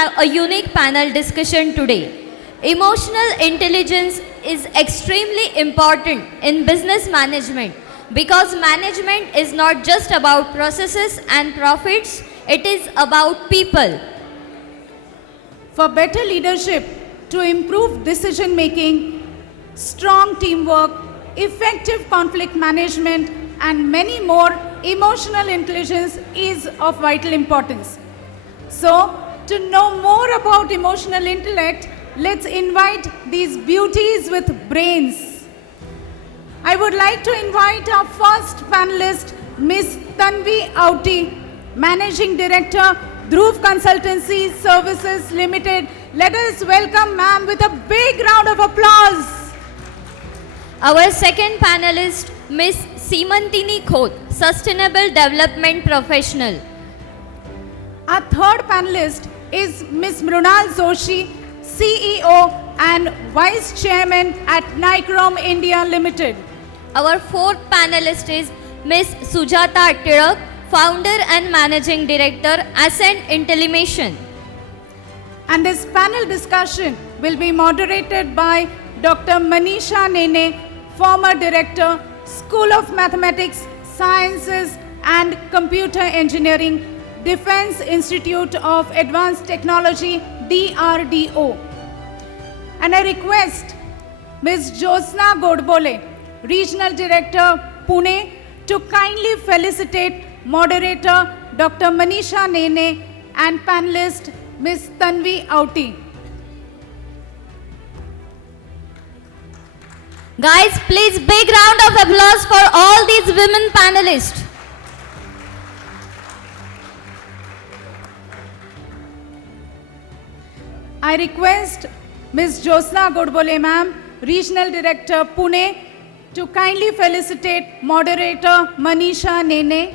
have a unique panel discussion today. Emotional intelligence is extremely important in business management because management is not just about processes and profits, it is about people. For better leadership, to improve decision making, strong teamwork, effective conflict management, and many more, emotional intelligence is of vital importance. So, to know more about emotional intellect, let's invite these beauties with brains. I would like to invite our first panelist, Ms. Tanvi Auti, Managing Director, Dhruv Consultancy Services Limited. Let us welcome ma'am with a big round of applause. Our second panelist, Ms. Simantini Khot, Sustainable Development Professional. Our third panelist is Ms. Mrunal Joshi, CEO and Vice Chairman at Nicrom India Limited. Our fourth panelist is Ms. Sujata Tirak, Founder and Managing Director, Ascent Intellimation. And this panel discussion will be moderated by Dr. Manisha Nene, former Director, School of Mathematics, Sciences and Computer Engineering, Defense Institute of Advanced Technology, DRDO. And I request Ms. Josna Godbole, Regional Director, Pune, to kindly felicitate moderator Dr. Manisha Nene and panelist Ms. Tanvi Auti. Guys, please big round of applause for all these women panelists. I request Ms. Josna Godbole ma'am, Regional Director, Pune, to kindly felicitate moderator Manisha Nene.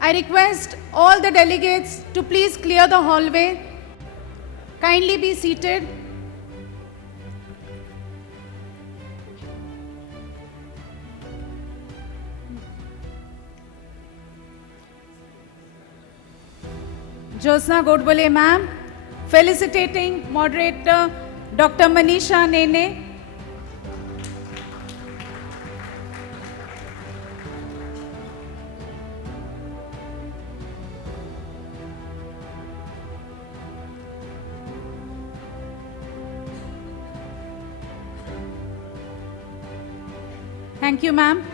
I request all the delegates to please clear the hallway. Kindly be seated. Josna Godbole ma'am, felicitating moderator Dr. Manisha Nene. Thank you, ma'am.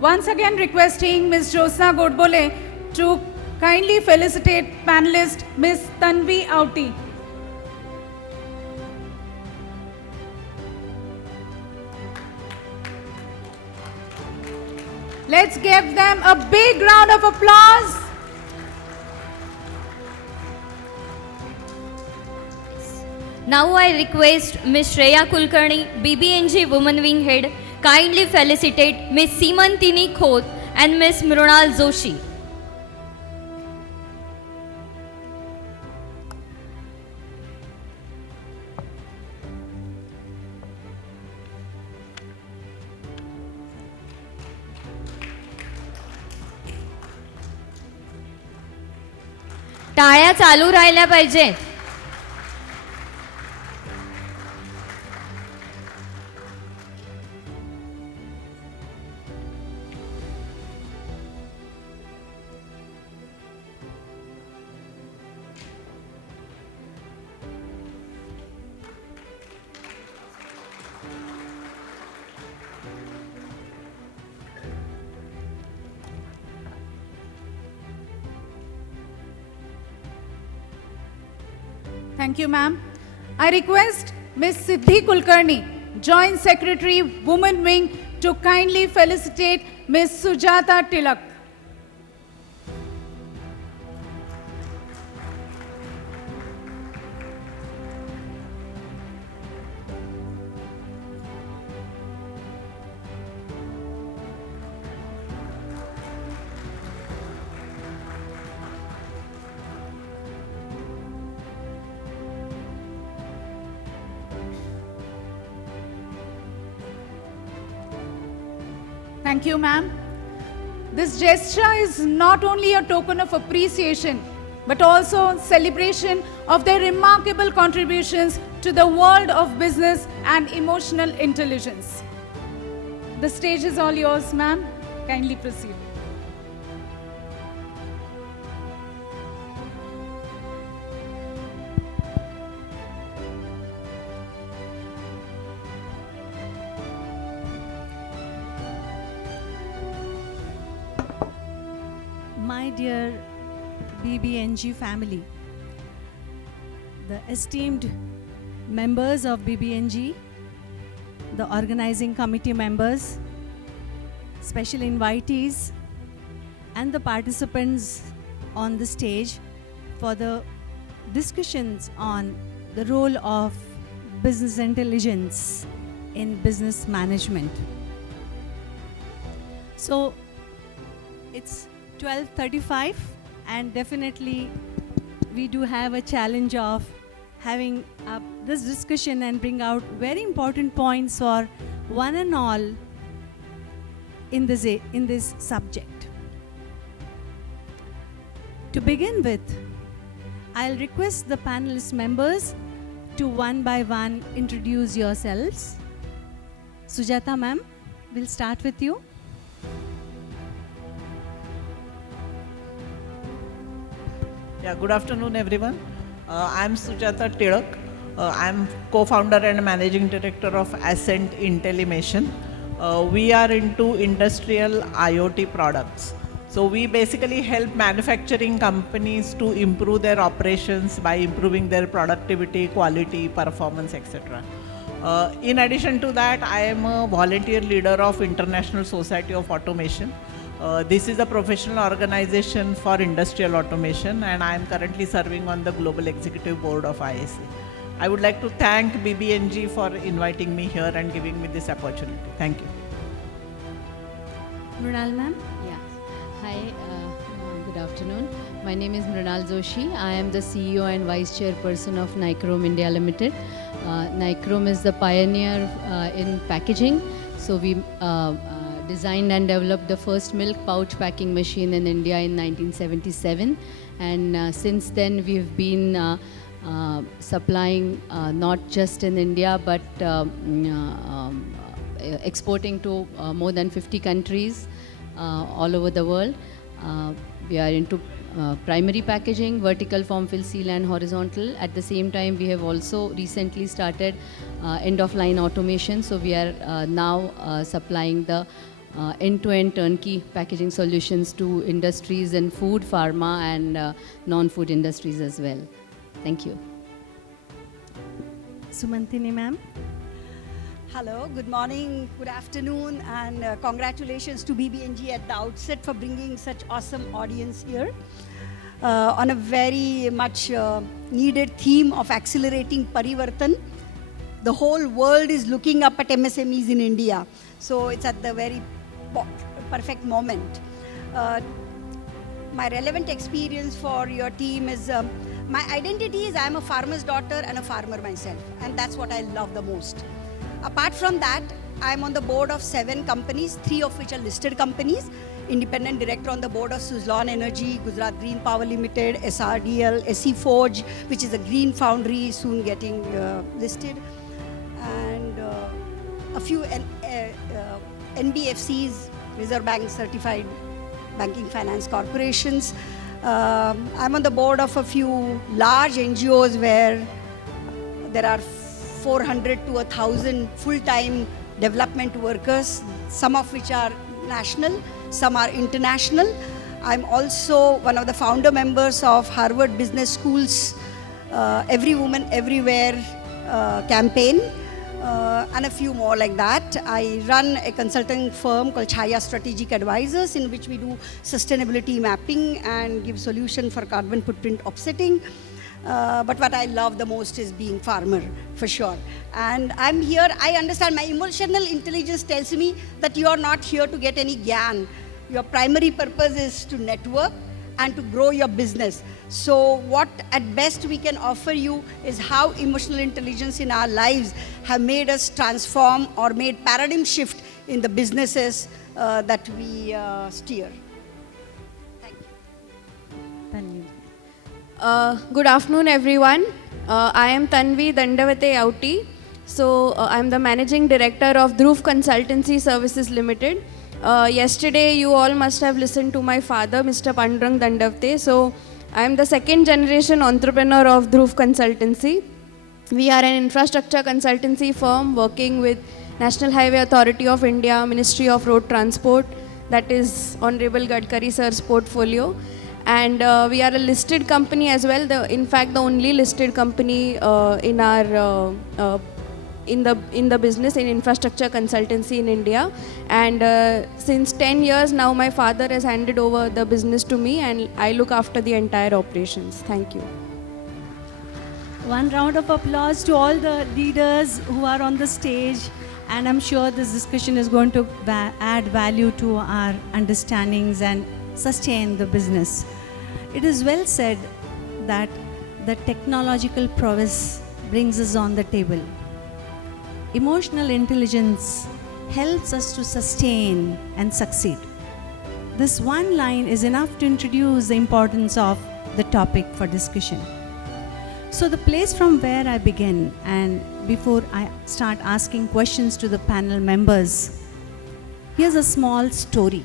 Once again requesting Ms. Josna Godbole to kindly felicitate panelist Ms. Tanvi Auti. Let's give them a big round of applause. Now I request Ms. Shreya Kulkarni, BBNG Women Wing Head, kindly felicitate Ms. Simantini Khot and Ms. Mrunal Joshi. टाळ्या चालू राहिल्या पाहिजे. Thank you, ma'am. I request Ms. Siddhi Kulkarni, Joint Secretary, Women Wing, to kindly felicitate Ms. Sujata Tilak. Thank you, ma'am. This gesture is not only a token of appreciation, but also celebration of their remarkable contributions to the world of business and emotional intelligence. The stage is all yours, ma'am. Kindly proceed. My dear BBNG family, the esteemed members of BBNG, the organizing committee members, special invitees, and the participants on the stage for the discussions on the role of business intelligence in business management. So it's 12:35 and definitely we do have a challenge of having this discussion and bring out very important points for one and all in this subject. To begin with, I'll request the panelist members to one by one introduce yourselves. Sujata ma'am, we'll start with you. Yeah, good afternoon, everyone. I'm Sujata Tilak. I'm co-founder and managing director of Ascent Intellimation. We are into industrial IoT products. So we basically help manufacturing companies to improve their operations by improving their productivity, quality, performance, etc. In addition to that, I am a volunteer leader of International Society of Automation. This is a professional organization for industrial automation, and I am currently serving on the Global Executive Board of ISA. I would like to thank BBNG for inviting me here and giving me this opportunity. Thank you. Mrunal ma'am. Yeah. Hi, good afternoon. My name is Mrunal Joshi. I am the CEO and Vice Chairperson of Nichrome India Limited. Nichrome is the pioneer in packaging. So we designed and developed the first milk pouch packing machine in India in 1977. And since then we've been supplying not just in India but exporting to more than 50 countries all over the world. We are into primary packaging, vertical form fill seal and horizontal. At the same time, we have also recently started end-of-line automation. So we are now supplying the end-to-end turnkey packaging solutions to industries in food, pharma and non-food industries as well. Thank you. Sumantini ma'am. Hello, good morning, good afternoon, and congratulations to BBNG at the outset for bringing such awesome audience here on a very much needed theme of accelerating Parivartan. The whole world is looking up at MSMEs in India, so it's at the very perfect moment. My relevant experience for your team is, my identity is I'm a farmer's daughter and a farmer myself, and that's what I love the most. Apart from that, I'm on the board of 7 companies, 3 of which are listed companies. Independent director on the board of Suzlon Energy, Gujarat Green Power Limited, SRDL, SE Forge, which is a green foundry soon getting listed, and a few NBFCs, Reserve Bank certified banking finance corporations. I'm on the board of a few large NGOs where there are 400 to 1,000 full-time development workers, some of which are national, some are international. I'm also one of the founder members of Harvard Business School's Every Woman Everywhere campaign, and a few more like that. I run a consulting firm called Chaya Strategic Advisors, in which we do sustainability mapping and give solution for carbon footprint offsetting. But what I love the most is being farmer, for sure. And I'm here, I understand my emotional intelligence tells me that you are not here to get any gyan. Your primary purpose is to network and to grow your business. So what at best we can offer you is how emotional intelligence in our lives have made us transform or made paradigm shift in the businesses that we steer. Thank you. Tanvi. Good afternoon, everyone. I am Tanvi Dandavate Auti. So, I am the Managing Director of Dhruv Consultancy Services Limited. Yesterday, you all must have listened to my father, Mr. Pandurang Dandavate. So, I am the second generation entrepreneur of Dhruv Consultancy. We are an infrastructure consultancy firm working with National Highway Authority of India, Ministry of Road Transport, that is Honorable Gadkari sir's portfolio. And we are a listed company as well. In fact, the only listed company in our in the business in infrastructure consultancy in India. And since 10 years now, my father has handed over the business to me, and I look after the entire operations. Thank you. One round of applause to all the leaders who are on the stage, and I'm sure this discussion is going to add value to our understandings and sustain the business. It is well said that the technological prowess brings us on the table. Emotional intelligence helps us to sustain and succeed. This one line is enough to introduce the importance of the topic for discussion. So the place from where I begin, and before I start asking questions to the panel members, here's a small story.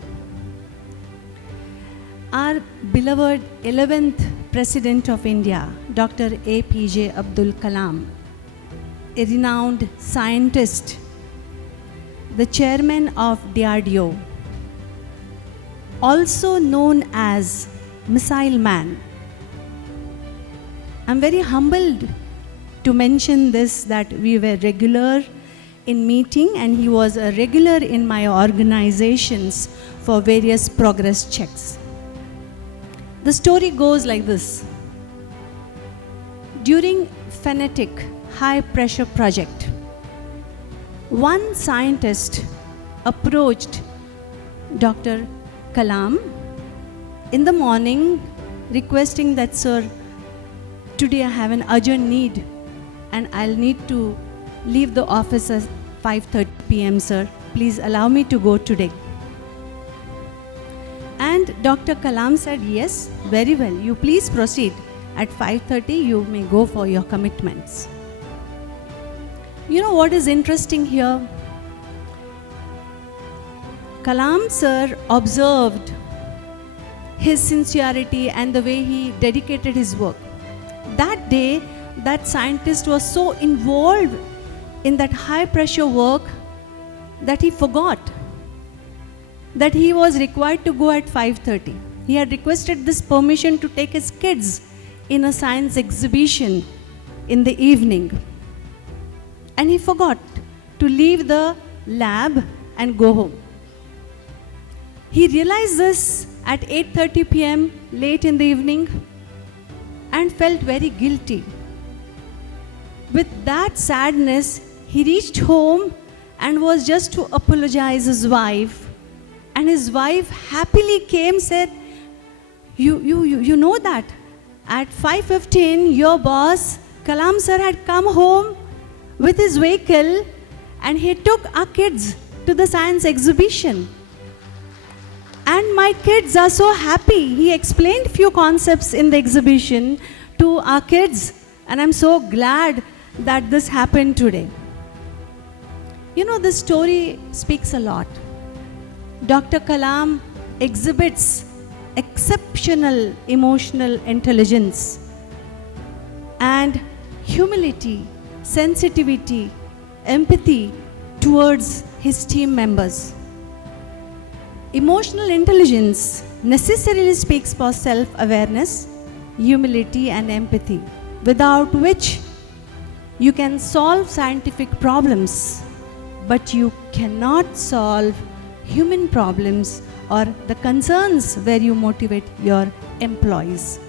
Our beloved 11th President of India, Dr. APJ Abdul Kalam, a renowned scientist, the chairman of DRDO, also known as Missile Man. I'm very humbled to mention this, that we were regular in meeting, and he was a regular in my organizations for various progress checks. The story goes like this. During Phonetic high pressure project, one scientist approached Dr. Kalam in the morning requesting that, sir, today I have an urgent need and I'll need to leave the office at 5:30 p.m. sir. Please allow me to go today. And Dr. Kalam said, yes, very well, you please proceed. At 5:30 you may go for your commitments. You know what is interesting here? Kalam sir observed his sincerity and the way he dedicated his work. That day, that scientist was so involved in that high pressure work that he forgot that he was required to go at 5:30. He had requested this permission to take his kids in a science exhibition in the evening. And he forgot to leave the lab and go home. He realized this at 8:30 p.m. late in the evening and felt very guilty. With that sadness, he reached home and was just to apologize his wife. And his wife happily came, said, you know that at 5:15 your boss Kalam sir had come home with his vehicle and he took our kids to the science exhibition. And my kids are so happy. He explained few concepts in the exhibition to our kids, and I'm so glad that this happened today. You know, this story speaks a lot. Dr. Kalam exhibits exceptional emotional intelligence and humility, sensitivity, empathy towards his team members. Emotional intelligence necessarily speaks for self-awareness, humility and empathy, without which you can solve scientific problems, but you cannot solve human problems or the concerns where you motivate your employees.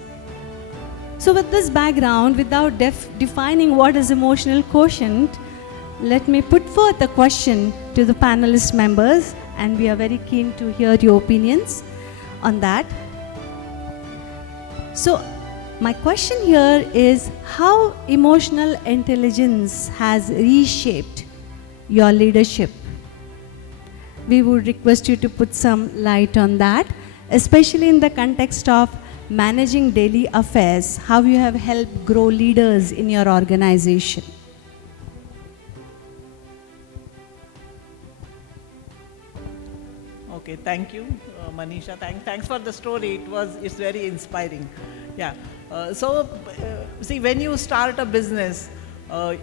So with this background, without defining what is emotional quotient, let me put forth a question to the panelist members, and we are very keen to hear your opinions on that. So my question here is how emotional intelligence has reshaped your leadership. we would request you to put some light on that, especially in the context of managing daily affairs, how you have helped grow leaders in your organization. Okay, thank you, Manisha. Thanks for the story. It's very inspiring. Yeah. See, when you start a business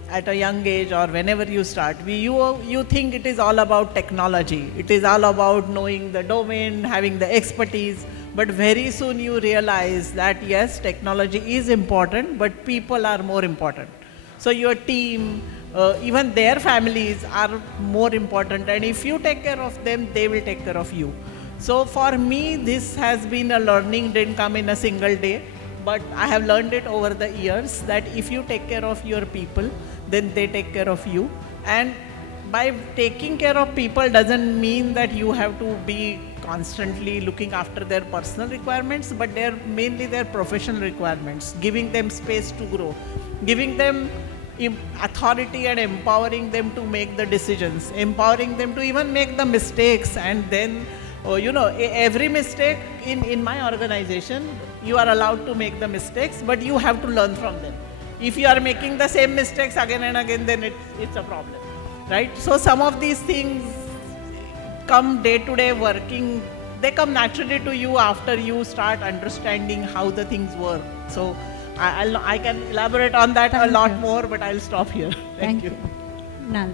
at a young age or whenever you start, you think it is all about technology. It is all about knowing the domain, having the expertise. But very soon you realize that yes, technology is important, but people are more important. So your team, even their families are more important, and if you take care of them, they will take care of you. So for me, this has been a learning, didn't come in a single day, but I have learned it over the years that if you take care of your people, then they take care of you. And by taking care of people doesn't mean that you have to be constantly looking after their personal requirements, but mainly their professional requirements, giving them space to grow, giving them authority and empowering them to make the decisions, empowering them to even make the mistakes. And then, every mistake in my organization, you are allowed to make the mistakes, but you have to learn from them. If you are making the same mistakes again and again, then it's a problem, right? So some of these things come day to day working, they come naturally to you after you start understanding how the things work. So I can elaborate on that a lot more, but I'll stop here. Thank you. Nal.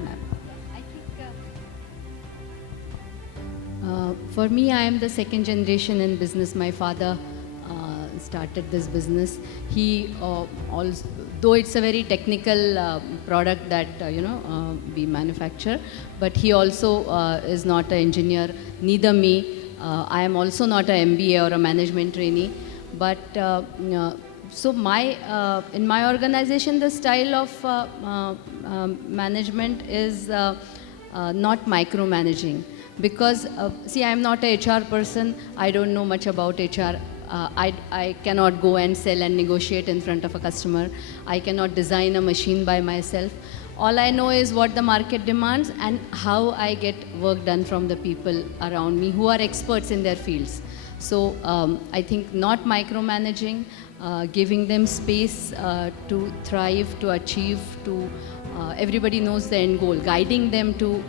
For me, I am the second generation in business. My father started this business. He also, though it's a very technical product that we manufacture, but he also is not an engineer. Neither me. I am also not an MBA or a management trainee. But so in my organization, the style of management is not micromanaging. Because, see, I am not a HR person. I don't know much about HR. I cannot go and sell and negotiate in front of a customer. I cannot design a machine by myself. All I know is what the market demands and how I get work done from the people around me who are experts in their fields. So I think not micromanaging, giving them space to thrive, to achieve, to everybody knows the end goal, guiding them to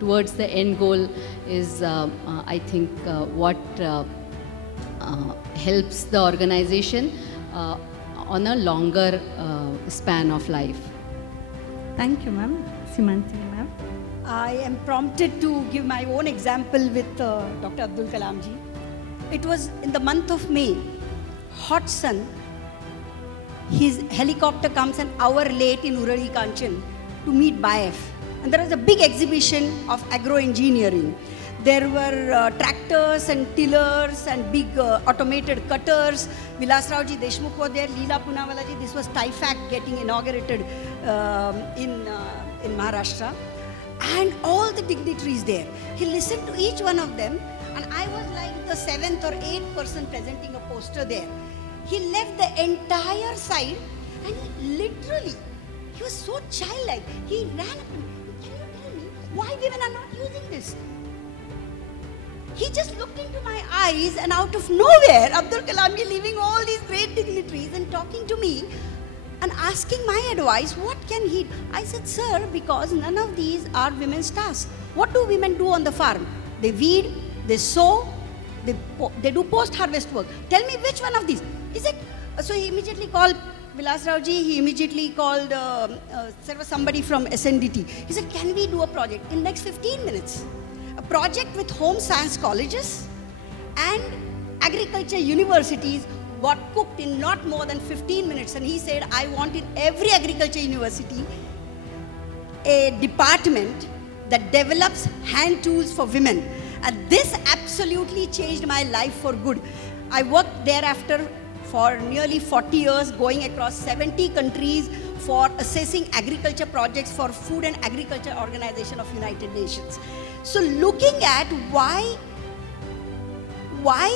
towards the end goal is, I think, what helps the organization on a longer span of life. Thank you, ma'am. Simanti, ma'am. I am prompted to give my own example with Dr. Abdul Kalam ji. It was in the month of May, hot sun. His helicopter comes an hour late in Urari Kanchan to meet BIF. And there was a big exhibition of agro-engineering. There were tractors and tillers and big automated cutters. Vilas Rauji Deshmukh was there, Leela Poonawala ji. This was TIFAC getting inaugurated in Maharashtra. And all the dignitaries there. He listened to each one of them, and I was like the 7th or 8th person presenting a poster there. He left the entire side and he was so childlike. He ran up and, can you tell me why women are not using this? He just looked into my eyes, and out of nowhere, Abdul Kalam ji leaving all these great dignitaries and talking to me and asking my advice, what can he do? I said, sir, because none of these are women's tasks. What do women do on the farm? They weed, they sow, they do post-harvest work. Tell me which one of these. He said, so he immediately called Vilas Rauji, he immediately called somebody from SNDT. He said, can we do a project in next 15 minutes? A project with home science colleges and agriculture universities got cooked in not more than 15 minutes. And he said, I want in every agriculture university a department that develops hand tools for women. And this absolutely changed my life for good. I worked thereafter for nearly 40 years, going across 70 countries for assessing agriculture projects for Food and Agriculture Organization of United Nations. So looking at why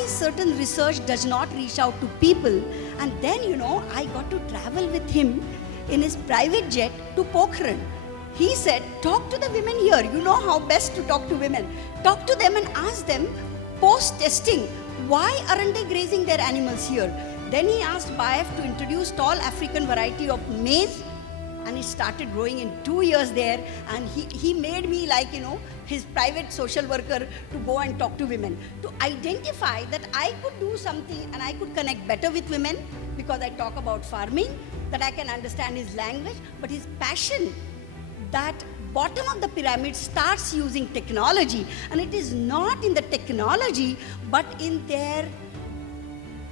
certain research does not reach out to people, and then, I got to travel with him in his private jet to Pokhran. he said, talk to the women here. You know how best to talk to women. Talk to them and ask them, post-testing, why aren't they grazing their animals here? Then he asked BIF to introduce tall African variety of maize, and he started growing in 2 years there. And he made me like, his private social worker to go and talk to women, to identify that I could do something and I could connect better with women because I talk about farming, that I can understand his language, but his passion, that bottom of the pyramid starts using technology, and it is not in the technology but in their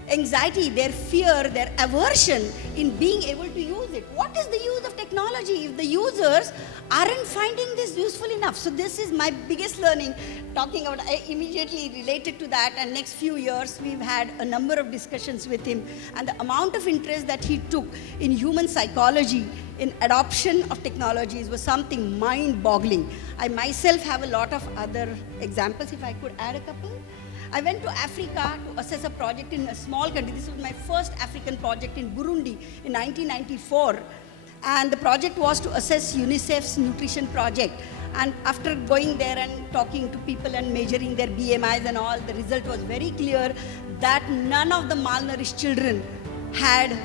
anxiety, their fear, their aversion in being able to use it. What is the use of technology if the users aren't finding this useful enough? So this is my biggest learning, talking about, I immediately related to that, and next few years we've had a number of discussions with him, and the amount of interest that he took in human psychology, in adoption of technologies was something mind-boggling. I myself have a lot of other examples, if I could add a couple. I went to Africa to assess a project in a small country. This was my first African project in Burundi in 1994. And the project was to assess UNICEF's nutrition project. And after going there and talking to people and measuring their BMIs and all, the result was very clear that none of the malnourished children had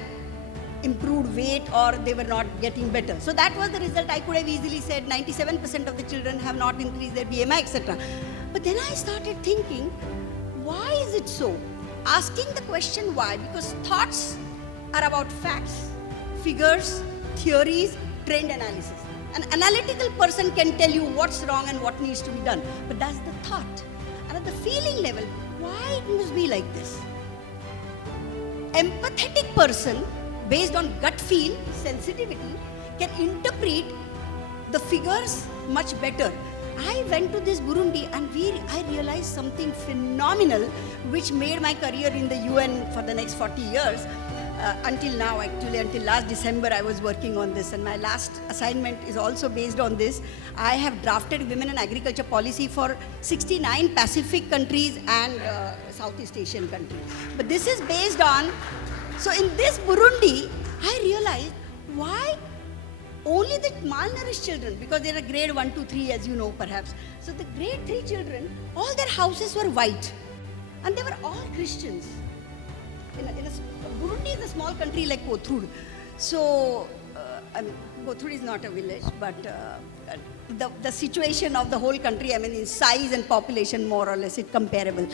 improved weight or they were not getting better. So that was the result. I could have easily said 97% of the children have not increased their BMI, etc. But then I started thinking, why is it so? Asking the question why, because thoughts are about facts, figures, theories, trend analysis. An analytical person can tell you what's wrong and what needs to be done, but that's the thought. And at the feeling level, why it must be like this? Empathetic person, based on gut feel, sensitivity, can interpret the figures much better. I went to this Burundi and I realized something phenomenal which made my career in the UN for the next 40 years. Until now, actually, until last December, I was working on this, and my last assignment is also based on this. I have drafted women in agriculture policy for 69 Pacific countries and Southeast Asian countries. But this is based on, so in this Burundi, I realized why only the malnourished children, because they are grade 1 to 3, as you know perhaps. So the grade 3 children, all their houses were white, and they were all Christians. Burundi is a small country like Kothur. So, Kothur is not a village, but the situation of the whole country, in size and population, more or less, it's comparable.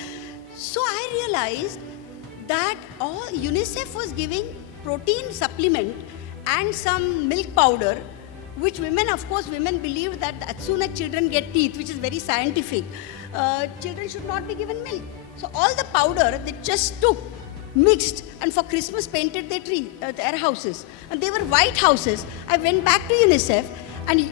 So I realized that UNICEF was giving protein supplement and some milk powder, which women, of course, women believe that as soon as children get teeth, which is very scientific, children should not be given milk. So all the powder they just took, mixed, and for Christmas painted their houses. And they were white houses. I went back to UNICEF and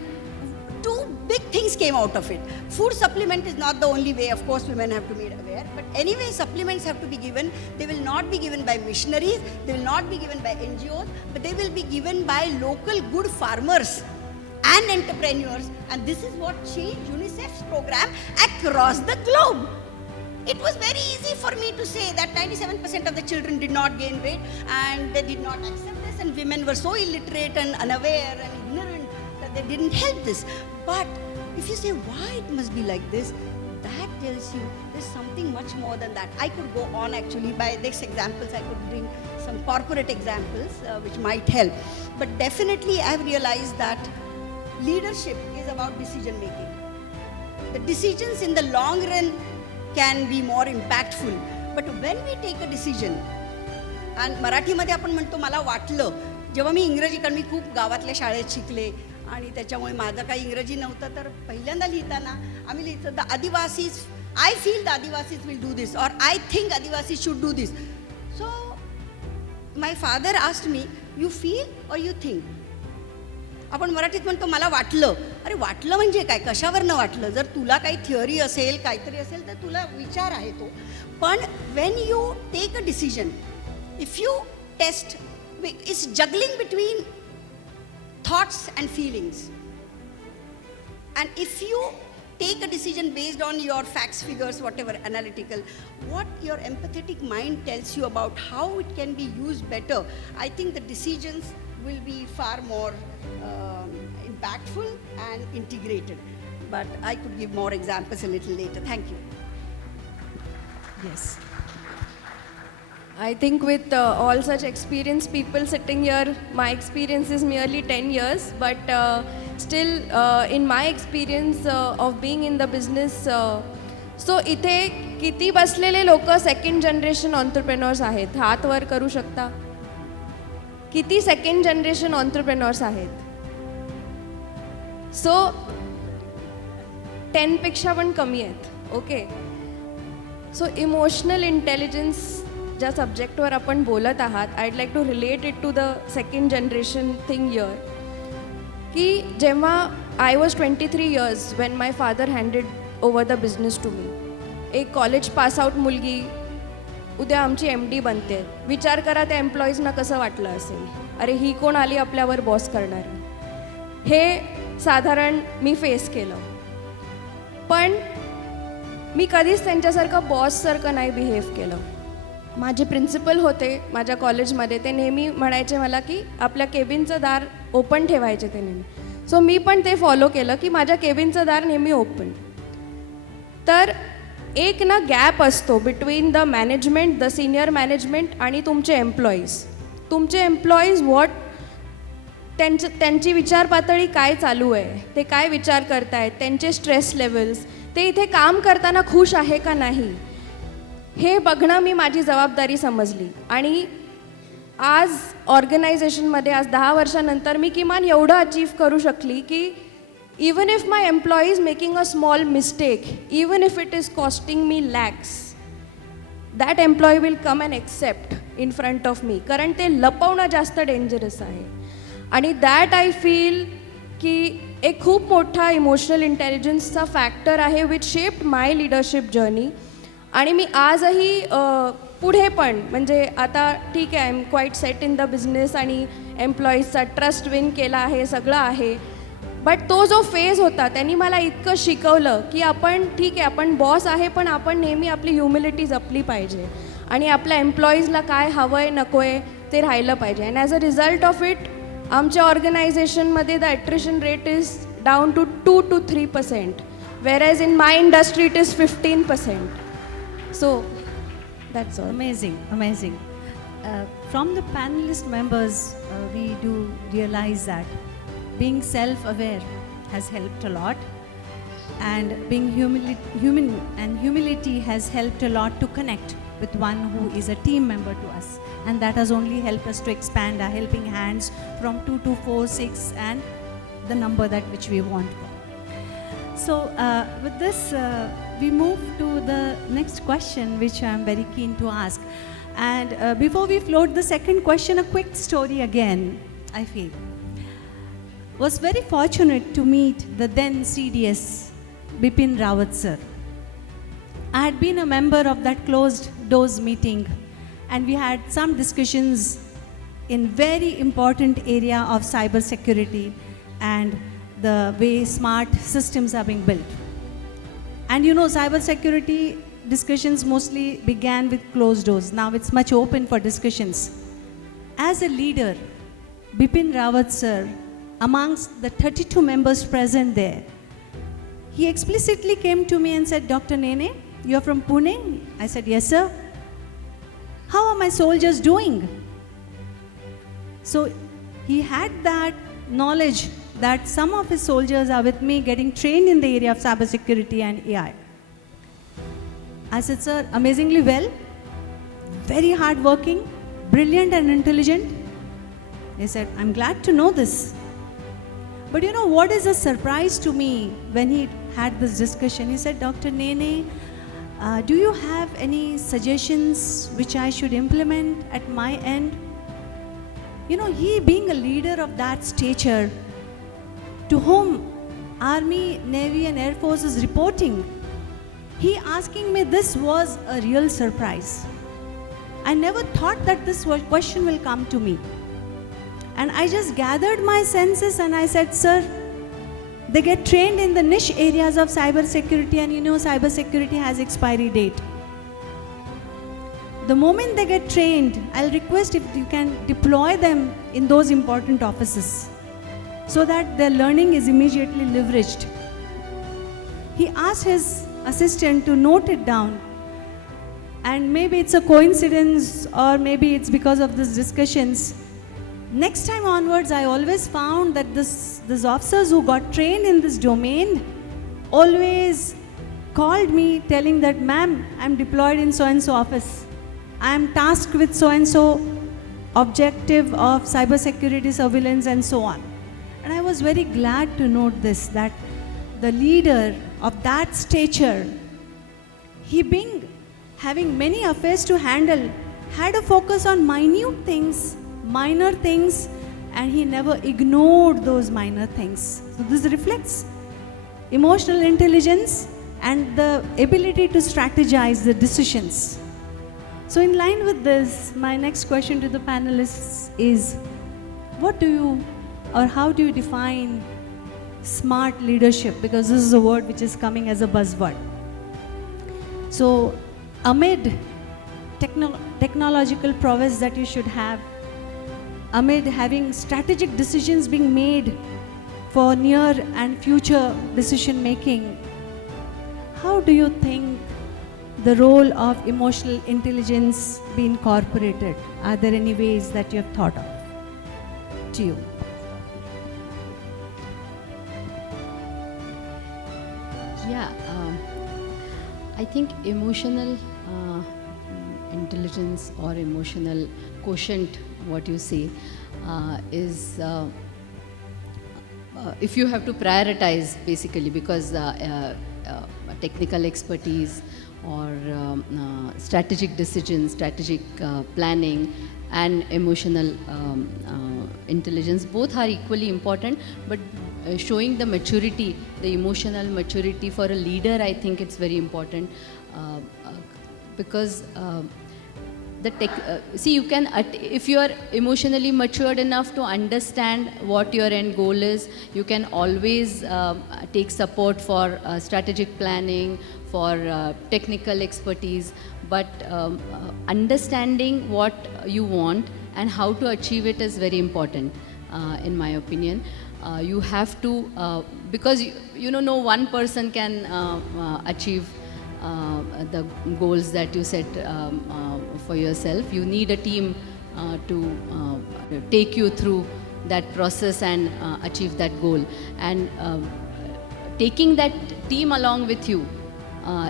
two big things came out of it. Food supplement is not the only way, of course, women have to be aware. But anyway, supplements have to be given. They will not be given by missionaries. They will not be given by NGOs. But they will be given by local good farmers and entrepreneurs. And this is what changed UNICEF's program across the globe. It was very easy for me to say that 97% of the children did not gain weight and they did not accept this, and women were so illiterate and unaware and ignorant that they didn't help this. But if you say why it must be like this, that tells you there's something much more than that. I could go on actually. By these examples, I could bring some corporate examples which might help. But definitely I've realized that leadership is about decision making. The decisions in the long run can be more impactful. But when we take a decision, and मराठीमध्ये आपण म्हणतो मला वाटलं, जेव्हा मी इंग्रजी, कारण मी खूप गावातल्या शाळेत शिकले आणि त्याच्यामुळे माझं काही इंग्रजी नव्हतं, तर पहिल्यांदा लिहिताना आम्ही लिहितो the Adivasis, I feel the Adivasis will do this, or I think Adivasis should do this. So my father asked me, you feel or you think? आपण मराठीत म्हणतो मला वाटलं. अरे वाटलं म्हणजे काय, कशावरनं वाटलं? जर तुला काही थिअरी असेल, काहीतरी असेल, तर तुला विचार आहे तो. पण when you take a decision, if you test, it's juggling between thoughts and feelings. And if you take a decision based on your facts, figures, whatever, analytical, what your empathetic mind tells you about how it can be used better, I think the decisions will be far more impactful and integrated. But I could give more examples a little later. Thank you. Yes. I think with all such experienced people sitting here, my experience is merely 10 years, but still in my experience of being in the business, so इथे किती बसलेले लोक second generation entrepreneurs आहेत? हात वर करू शकता? किती second generation entrepreneurs आहेत? सो 10 पेक्षा पण कमी आहेत. ओके, सो इमोशनल इंटेलिजन्स ज्या सब्जेक्टवर आपण बोलत आहात, I'd like to relate it to the second generation thing year, की जेव्हा I was 23 years when my father handed over the business to me. एक कॉलेज पासआउट मुलगी उद्या आमची MD बनते. विचार करा त्या एम्प्लॉईजना कसं वाटलं असेल, अरे ही कोण आली आपल्यावर बॉस करणारी. हे साधारण मी फेस केलं, पण मी कधीच त्यांच्यासारखं बॉससारखं नाही बिहेव केलं. माझे प्रिन्सिपल होते माझ्या कॉलेजमध्ये, ते नेहमी म्हणायचे मला की आपल्या केबिनचं दार ओपन ठेवायचे ते नेहमी. सो मी पण ते फॉलो केलं की माझ्या केबिनचं दार नेहमी ओपन. तर एक ना गॅप असतो between the management, the senior management आणि तुमचे एम्प्लॉईज. तुमचे एम्प्लॉईज त्यांची विचार पातळी काय चालू आहे, ते काय विचार करतायत, त्यांचे स्ट्रेस लेवल्स, ते इथे काम करताना खुश आहे का नाही, हे बघणं मी माझी जबाबदारी समजली. आणि आज ऑर्गनायझेशनमध्ये आज 10 वर्षानंतर मी किमान एवढं अचीव करू शकली की even if my employee is making a small mistake, even if it is costing me lakhs, that employee will come and accept in front of me. कारण ते लपवणं जास्त डेंजरस आहे. आणि दॅट आय फील की एक खूप मोठा इमोशनल इंटेलिजन्सचा फॅक्टर आहे which shaped my leadership journey. आणि मी आजही पुढे पण म्हणजे आता ठीक आहे, I am quite set in the business आणि एम्प्लॉईजचा ट्रस्ट विन केला आहे, सगळं आहे. बट तो जो फेज होता त्यांनी मला इतकं शिकवलं की आपण ठीक आहे, आपण बॉस आहे, पण आपण नेहमी आपली ह्युमिलिटी जपली पाहिजे आणि आपल्या एम्प्लॉईजला काय हवं आहे नको आहे ते राहिलं पाहिजे. And as a result of it आमच्या ऑर्गनायझेशनमध्ये the attrition rate is down to 2 to 3%, whereas in my industry it is 15%. So that's all. Amazing, amazing. From the panelist members, we do realize that being self-aware has helped a lot, and being human and humility has helped a lot to connect with one who is a team member to us, and that has only helped us to expand our helping hands from 2 to 4, 6 and the number that which we want. So with this we move to the next question, which I am very keen to ask. And before we float the second question, a quick story again. I feel was very fortunate to meet the then CDS Bipin Rawat sir. I had been a member of that closed doors meeting, and we had some discussions in very important area of cyber security and the way smart systems are being built. And you know, cyber security discussions mostly began with closed doors. Now it's much open for discussions. As a leader, Bipin Rawat sir, amongst the 32 members present there, he explicitly came to me and said, Dr. Nene, you're from Pune? I said, yes sir. How are my soldiers doing? So he had that knowledge that some of his soldiers are with me getting trained in the area of cybersecurity and AI. I said, sir, amazingly well, very hardworking, brilliant and intelligent. He said, I'm glad to know this. But you know what is a surprise to me when he had this discussion? He said, Dr. Nene, do you have any suggestions which I should implement at my end? You know, he being a leader of that stature, to whom Army, Navy and Air Force is reporting, he asking me this was a real surprise. I never thought that this question will come to me. And I just gathered my senses and I said, sir, they get trained in the niche areas of cyber security, and you know cyber security has expiry date. The moment they get trained, I'll request if you can deploy them in those important offices. so that their learning is immediately leveraged. He asked his assistant to note it down. And maybe it's a coincidence or maybe it's because of these discussions. Next time onwards, I always found that these officers who got trained in this domain always called me telling that, ma'am, I'm deployed in so-and-so office. I'm tasked with so-and-so objective of cybersecurity surveillance and so on. And I was very glad to note this, that the leader of that stature, he being having many affairs to handle, had a focus on minute things, minor things, and he never ignored those minor things. So this reflects emotional intelligence and the ability to strategize the decisions. So in line with this, my next question to the panelists is, what do you or how do you define smart leadership? Because this is a word which is coming as a buzzword. So amid technological prowess that you should have, amid having strategic decisions being made for near and future decision making, how do you think the role of emotional intelligence be incorporated? Are there any ways that you have thought of? To you. Yeah, I think emotional intelligence or emotional quotient, what you say, is if you have to prioritize basically, because technical expertise or strategic decisions, strategic planning and emotional intelligence, both are equally important, but showing the maturity, the emotional maturity for a leader, I think it's very important because see, you can, if you are emotionally matured enough to understand what your end goal is, you can always take support for strategic planning, for technical expertise, but understanding what you want and how to achieve it is very important, in my opinion. You have to, because you know, no one person can achieve the goals that you set for yourself. You need a team to take you through that process and achieve that goal. And taking that team along with you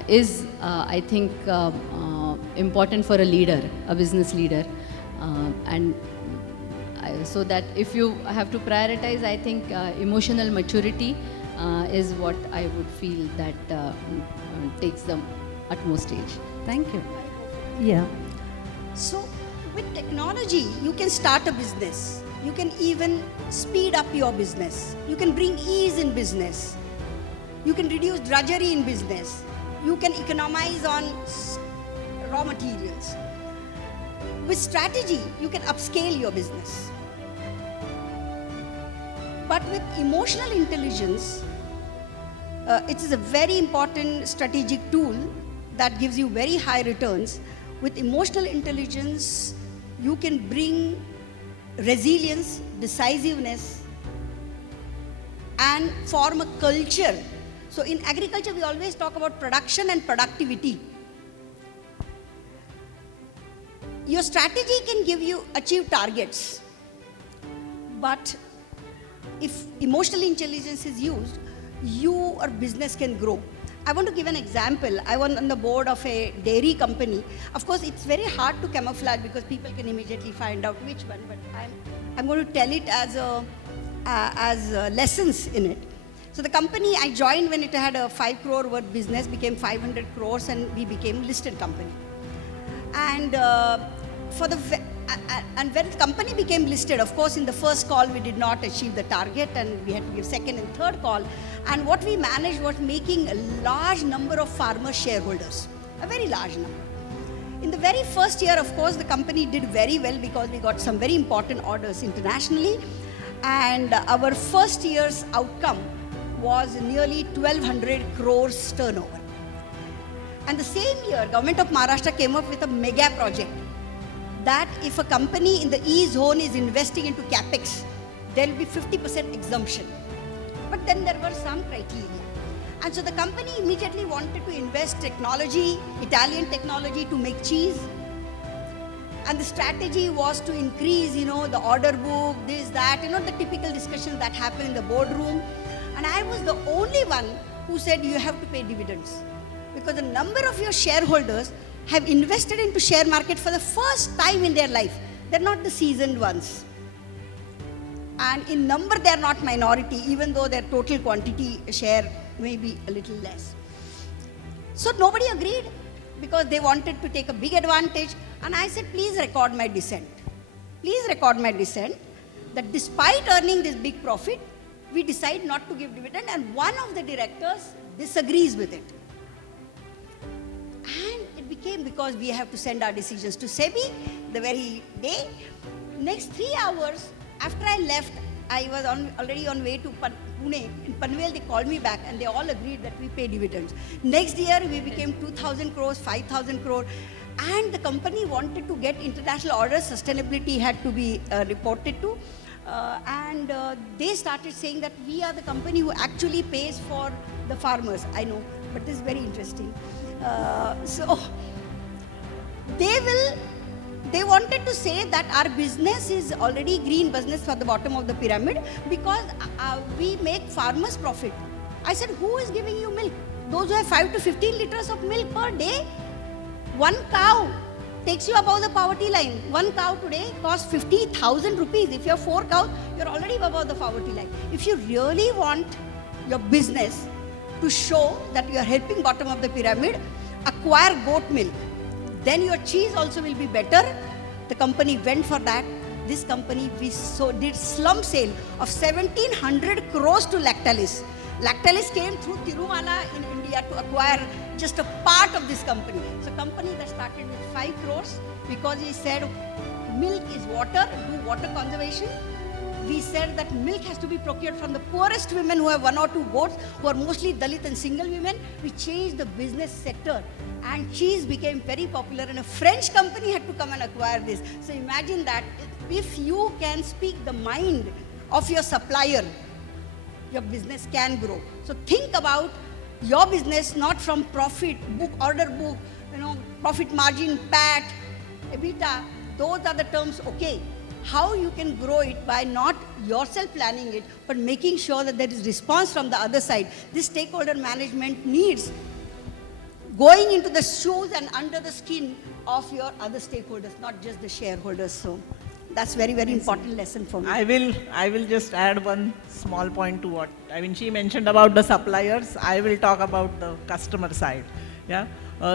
is, I think, important for a leader, a business leader. And so that if you have to prioritize, I think emotional maturity is what I would feel that takes the utmost stage. Thank you. Yeah. So with technology, you can start a business. You can even speed up your business. You can bring ease in business. You can reduce drudgery in business. You can economize on raw materials. With strategy, you can upscale your business. But with emotional intelligence, it is a very important strategic tool that gives you very high returns. With emotional intelligence, you can bring resilience, decisiveness, and form a culture. So in agriculture, we always talk about production and productivity. Your strategy can give you achieve targets, but if emotional intelligence is used, your business can grow. I want to give an example. I was on the board of a dairy company. Of course, it's very hard to camouflage because people can immediately find out which one, but I'm going to tell it as lessons in it. So the company I joined when it had a 5 crore worth business became 500 crores and we became listed company. And and when the company became listed, of course, in the first call, we did not achieve the target and we had to give second and third call. And what we managed was making a large number of farmer shareholders, a very large number. In the very first year, of course, the company did very well because we got some very important orders internationally. And our first year's outcome was nearly 1,200 crores turnover. And the same year, Government of Maharashtra came up with a mega project that if a company in the E zone is investing into capex, there will be 50% exemption. But then there were some criteria. And so the company immediately wanted to invest technology, Italian technology to make cheese. And the strategy was to increase, the order book, this, that, the typical discussions that happen in the boardroom. And I was the only one who said you have to pay dividends. Because a number of your shareholders have invested into share market for the first time in their life. They're not the seasoned ones. And in number, they're not minority, even though their total quantity share may be a little less. So nobody agreed because they wanted to take a big advantage. And I said, please record my dissent. Please record my dissent that despite earning this big profit, we decide not to give dividend, and one of the directors disagrees with it. And it became because we have to send our decisions to SEBI the very day. Next 3 hours after I left, I was already on way to Pune. In Panvel, they called me back and they all agreed that we pay dividends. Next year, we became 2,000 crores, 5,000 crore. And the company wanted to get international orders. Sustainability had to be reported to. And they started saying that we are the company who actually pays for the farmers. I know, but this is very interesting. So they wanted to say that our business is already green business for the bottom of the pyramid because we make farmers profit. I said, who is giving you milk? Those who have 5 to 15 liters of milk per day. One cow takes you above the poverty line. One cow today costs 50,000 rupees. If you have 4 cows, you're already above the poverty line. If you really want your business to show that you are helping bottom of the pyramid, acquire goat milk. Then your cheese also will be better. The company went for that. This company, we did slump sale of 1,700 crores to Lactalis. Lactalis came through Tirumala in India to acquire just a part of this company. So company that started with 5 crores because he said milk is water, do water conservation. We said that milk has to be procured from the poorest women who have 1 or 2 goats, who are mostly Dalit and single women. We changed the business sector and cheese became very popular and a French company had to come and acquire this. So imagine that if you can speak the mind of your supplier, your business can grow. So think about your business not from profit, book, order book, profit margin, PAT, EBITDA. Those are the terms, okay. How you can grow it by not yourself planning it, but making sure that there is response from the other side. This stakeholder management needs going into the shoes and under the skin of your other stakeholders, not just the shareholders. So that's very, very important lesson for me. I will just add one small point to what, she mentioned about the suppliers. I will talk about the customer side. Yeah.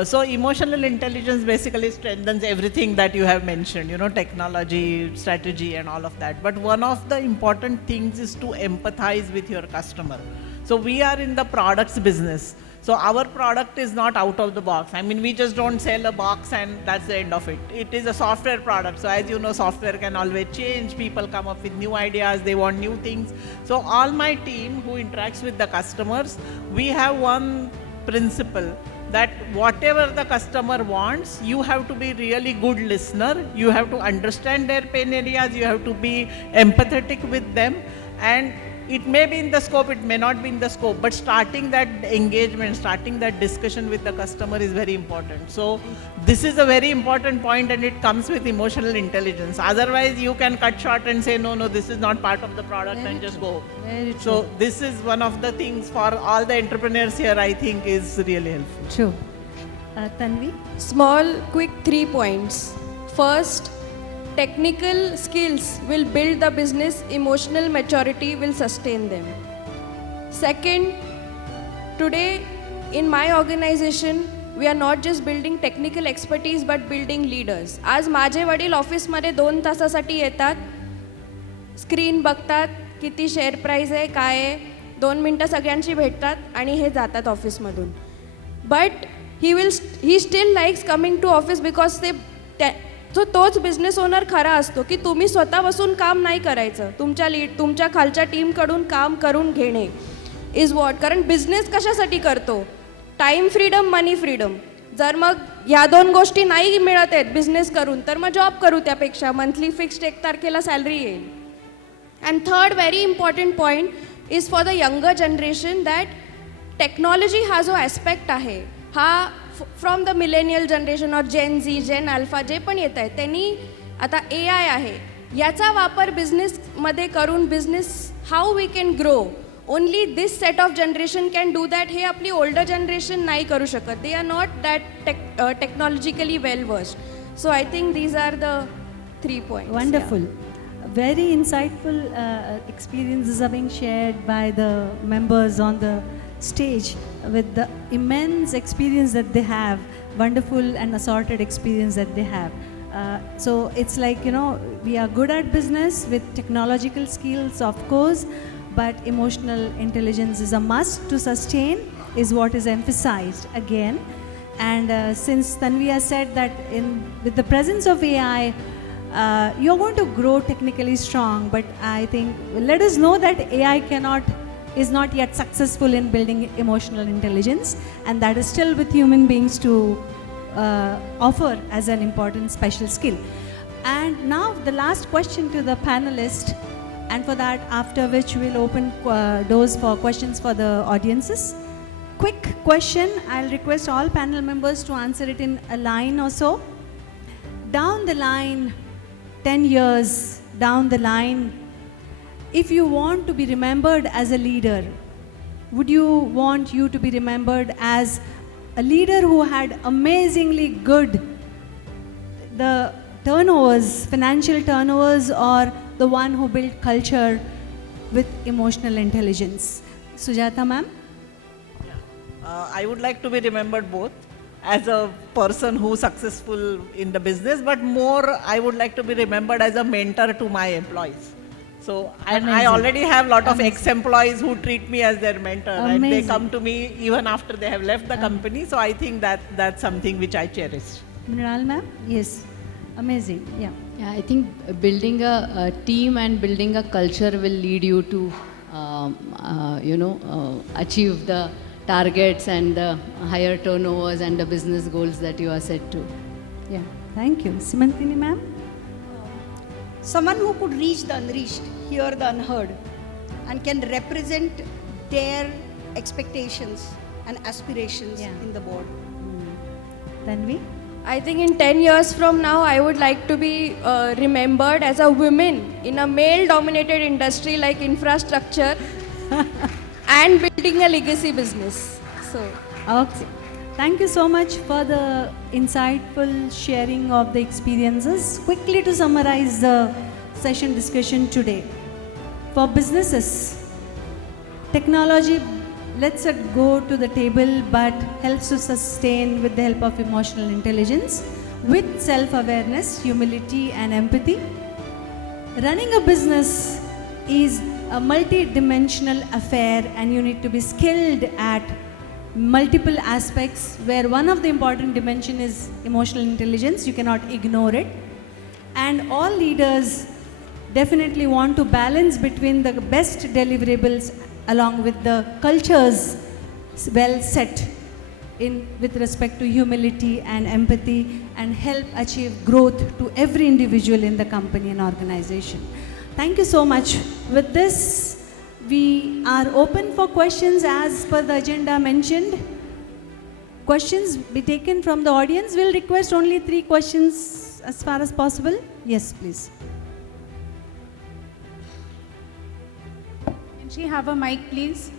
So emotional intelligence basically strengthens everything that you have mentioned, technology, strategy and all of that. But one of the important things is to empathize with your customer. So we are in the products business. So our product is not out of the box. We just don't sell a box and that's the end of it. It is a software product. So as you know, software can always change. People come up with new ideas. They want new things. So all my team who interacts with the customers, we have one principle that whatever the customer wants, you have to be really good listener. You have to understand their pain areas. You have to be empathetic with them. And it may be in the scope, it may not be in the scope, but starting that engagement, starting that discussion with the customer is very important. So this is a very important point and it comes with emotional intelligence. Otherwise you can cut short and say, no, this is not part of the product and just go. Very true. So this is one of the things for all the entrepreneurs here, I think is really helpful. True. Tanvi? Small, quick 3 points. First, technical skills will build the business, emotional maturity will sustain them. Second, today in my organization, we are not just building technical expertise but building leaders. आज माझे वडील ऑफिसमध्ये 2 तासासाठी येतात, screen बघतात, किती share price आहे, काय आहे, 2 मिनटं सगळ्यांशी भेटतात आणि हे जातात ऑफिसमधून. But he still likes coming to office because so तोच बिझनेस ओनर खरा असतो की तुम्ही स्वतः बसून काम नाही करायचं, तुमच्या खालच्या टीमकडून काम करून घेणे इज वॉट. कारण बिझनेस कशासाठी करतो? Time freedom, money freedom. जर मग ह्या 2 गोष्टी नाही मिळत आहेत बिझनेस करून, तर मग जॉब करू, त्यापेक्षा मंथली फिक्स्ड 1 तारखेला सॅलरी येईल. And third very important point is for the younger generation that technology हा जो aspect आहे हा फ्रॉम द मिलेनियल जनरेशन और जेन झी जेन अल्फा जे पण येत आहेत त्यांनी आता AI आहे याचा वापर बिझनेसमध्ये करून business how we can grow only this set of generation can do that हे आपली ओल्डर जनरेशन नाही करू शकत they are not that technologically well versed so I think these are the 3 points. Wonderful. Very insightful experiences are being shared by the members on the stage with the immense experience that they have, wonderful and assorted experience that they have. So it's like, we are good at business with technological skills, of course, but emotional intelligence is a must to sustain, is what is emphasized again. And since Tanvi has said that with the presence of AI, you're going to grow technically strong, but I think let us know that AI is not yet successful in building emotional intelligence, and that is still with human beings to offer as an important special skill. And now the last question to the panelist, and for that after which we'll open doors for questions for the audiences. Quick question, I'll request all panel members to answer it in a line or so. Down the line, 10 years down the line, if you want to be remembered as a leader, would you want you to be remembered as a leader who had amazingly good the turnovers, financial turnovers, or the one who built culture with emotional intelligence? Sujata ma'am? I would like to be remembered both as a person who's successful in the business, but more I would like to be remembered as a mentor to my employees. So I already have a lot of ex-employees who treat me as their mentor, and they come to me even after they have left the company. So I think that's something which I cherish. Mrinal ma'am? Yes. Amazing. Yeah. Yeah, I think building a team and building a culture will lead you to, achieve the targets and the higher turnovers and the business goals that you are set to. Yeah. Thank you. Simantini ma'am? Someone who could reach the unreached, hear the unheard, and can represent their expectations and aspirations in the board. Tanvi? I think in 10 years from now, I would like to be remembered as a woman in a male-dominated industry like infrastructure and building a legacy business. So, okay. Thank you so much for the insightful sharing of the experiences. Quickly to summarize the session discussion today. For businesses, technology lets it go to the table but helps to sustain with the help of emotional intelligence, with self-awareness, humility and empathy. Running a business is a multi-dimensional affair, and you need to be skilled at multiple aspects, where one of the important dimension is emotional intelligence. You cannot ignore it. And all leaders definitely want to balance between the best deliverables along with the cultures well set in with respect to humility and empathy, and help achieve growth to every individual in the company and organization. Thank you so much. With this, we are open for questions as per the agenda mentioned. Questions be taken from the audience. We'll request only 3 questions as far as possible. Yes, please. Can she have a mic, please?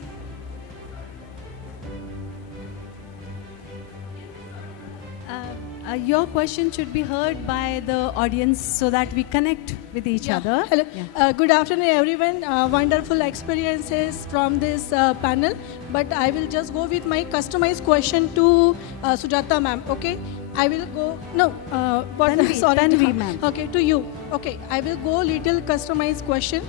Your question should be heard by the audience so that we connect with each other. Hello. Yeah. Good afternoon, everyone. Wonderful experiences from this panel. But I will just go with my customized question to Sujata ma'am. Okay. I will go. No. Tanvi ma'am. Okay, to you. Okay. I will go little customized question.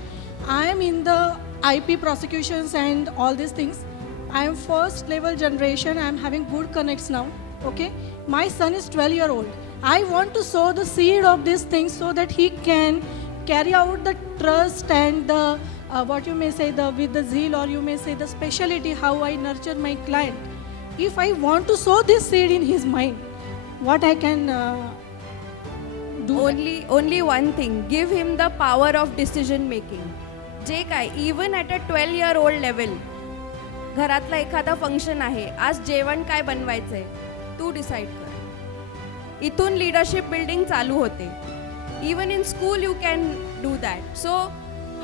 I am in the IP prosecutions and all these things. I am first level generation. I am having good connects now. Okay. My son is 12-year-old. I want to sow the seed of these things so that he can carry out the trust and the what you may say with the zeal, or you may say the speciality how I nurture my client. If I want to sow this seed in his mind, what I can do? only one thing, give him the power of decision making. जे काय even at a 12-year-old level, घरातला एखादा function आहे, आज जेवण काय बनवायचं आहे तू डिसाईड कर. इथून लिडरशिप बिल्डिंग चालू होते. Even in school you can do that. So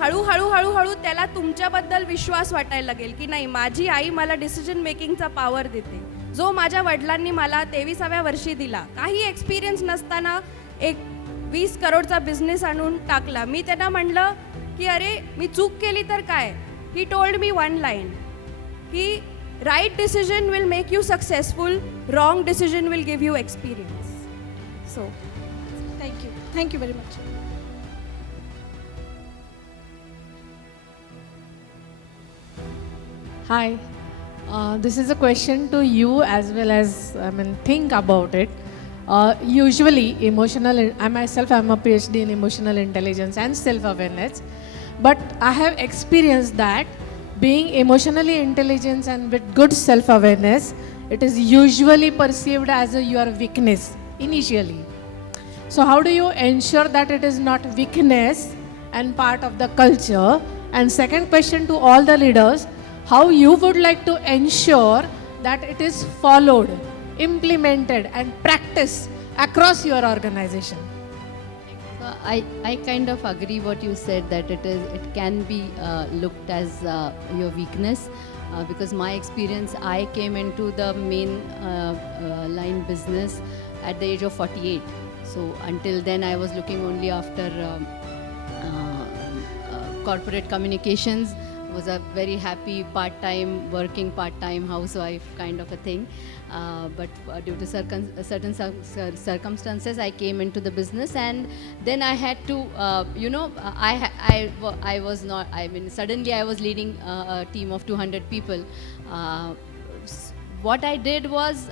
हळूहळू हळूहळू त्याला तुमच्याबद्दल विश्वास वाटायला लागेल की नाही, माझी आई मला डिसिजन मेकिंगचा पॉवर देते, जो माझ्या वडिलांनी मला 23व्या वर्षी दिला. काही एक्सपिरियन्स नसताना एक 20 करोडचा बिझनेस आणून टाकला. मी त्यांना म्हणलं की अरे मी चूक केली तर काय. He told me one line की right decision will make you successful, wrong decision will give you experience. So Thank you very much. Hi, this is a question to you as well as, think about it. Usually, I myself am a PhD in emotional intelligence and self-awareness, but I have experienced that being emotionally intelligent and with good self-awareness, it is usually perceived as your weakness initially. So how do you ensure that it is not weakness and part of the culture? And second question to all the leaders, how you would like to ensure that it is followed, implemented and practiced across your organization? I kind of agree what you said, that it can be looked as your weakness, because my experience, I came into the main line business at the age of 48. So until then I was looking only after corporate communications, was a very happy part-time, working part-time housewife kind of a thing. But due to certain circumstances, I came into the business, and then I had to, I was not, suddenly I was leading a team of 200 people. What I did was,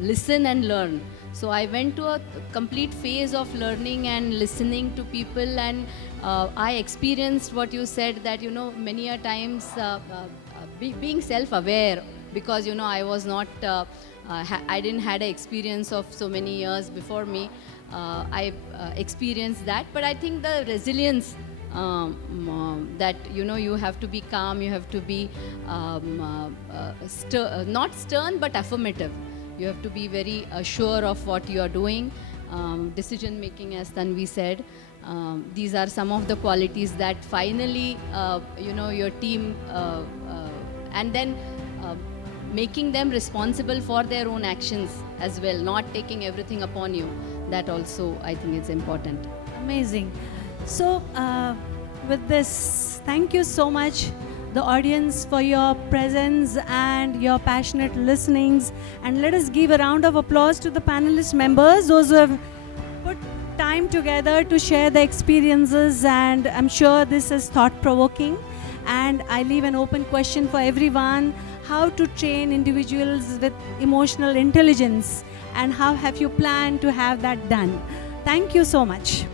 listen and learn. So I went to a complete phase of learning and listening to people, and I experienced what you said, that many a times being self-aware, because I was not, I didn't had an experience of so many years before me. I experienced that, but I think the resilience, that you have to be calm, you have to be not stern but affirmative. You have to be very sure of what you are doing. Decision making, as Tanvi said, these are some of the qualities that finally your team, and then making them responsible for their own actions as well, not taking everything upon you. That also I think is important. Amazing. So with this, thank you so much, the audience, for your presence and your passionate listenings. And let us give a round of applause to the panelist members, those who have put time together to share their experiences, and I'm sure this is thought-provoking. And I leave an open question for everyone: how to train individuals with emotional intelligence, and how have you planned to have that done? Thank you so much.